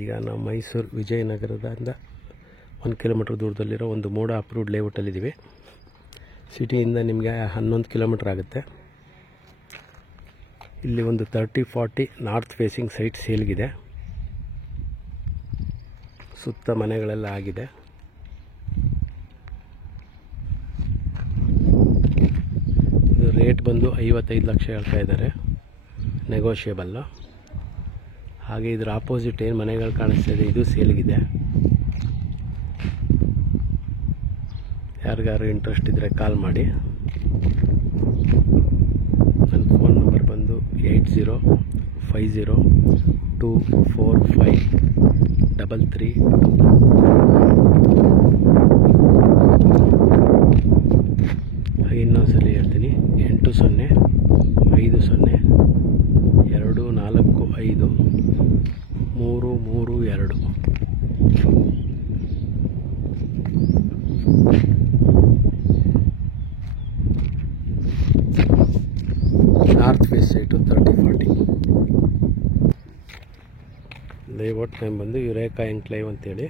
ಈಗ ನಾವು ಮೈಸೂರು ವಿಜಯನಗರದಿಂದ 1 ಕಿಲೋಮೀಟ್ರ್ ದೂರದಲ್ಲಿರೋ ಒಂದು ಮೋಡ ಅಪ್ರೂವ್ಡ್ ಲೇಔಟಲ್ಲಿದ್ದೀವಿ. ಸಿಟಿಯಿಂದ ನಿಮಗೆ 11 ಕಿಲೋಮೀಟ್ರ್ ಆಗುತ್ತೆ. ಇಲ್ಲಿ ಒಂದು 30-40 ನಾರ್ತ್ ಫೇಸಿಂಗ್ ಸೈಟ್ ಸೇಲ್ಗಿದೆ. ಸುತ್ತ ಮನೆಗಳೆಲ್ಲ ಆಗಿದೆ. ಇದು ರೇಟ್ ಬಂದು 55 ಲಕ್ಷ ಹೇಳ್ತಾ ಇದ್ದಾರೆ, ನೆಗೋಷಿಯಬಲ್ಲ. ಹಾಗೆ ಇದರ ಆಪೋಸಿಟ್ ಏನು ಮನೆಗಳು ಕಾಣಿಸ್ತಾ ಇದೆ ಇದು ಸೇಲ್ಗಿದೆ. ಯಾರಿಗಾರು ಇಂಟ್ರೆಸ್ಟ್ ಇದ್ದರೆ ಕಾಲ್ ಮಾಡಿ. ನನ್ನ ಫೋನ್ ನಂಬರ್ ಬಂದು 8050245332. ಹಾಗೆ ಇನ್ನೊಂದ್ಸಲ ಹೇಳ್ತೀನಿ, 8050245332. North face site 30-40. Layout name ಬಂದು ಯುರೇಕಾ ಎನ್ಕ್ಲೇವ್ ಅಂತೇಳಿ.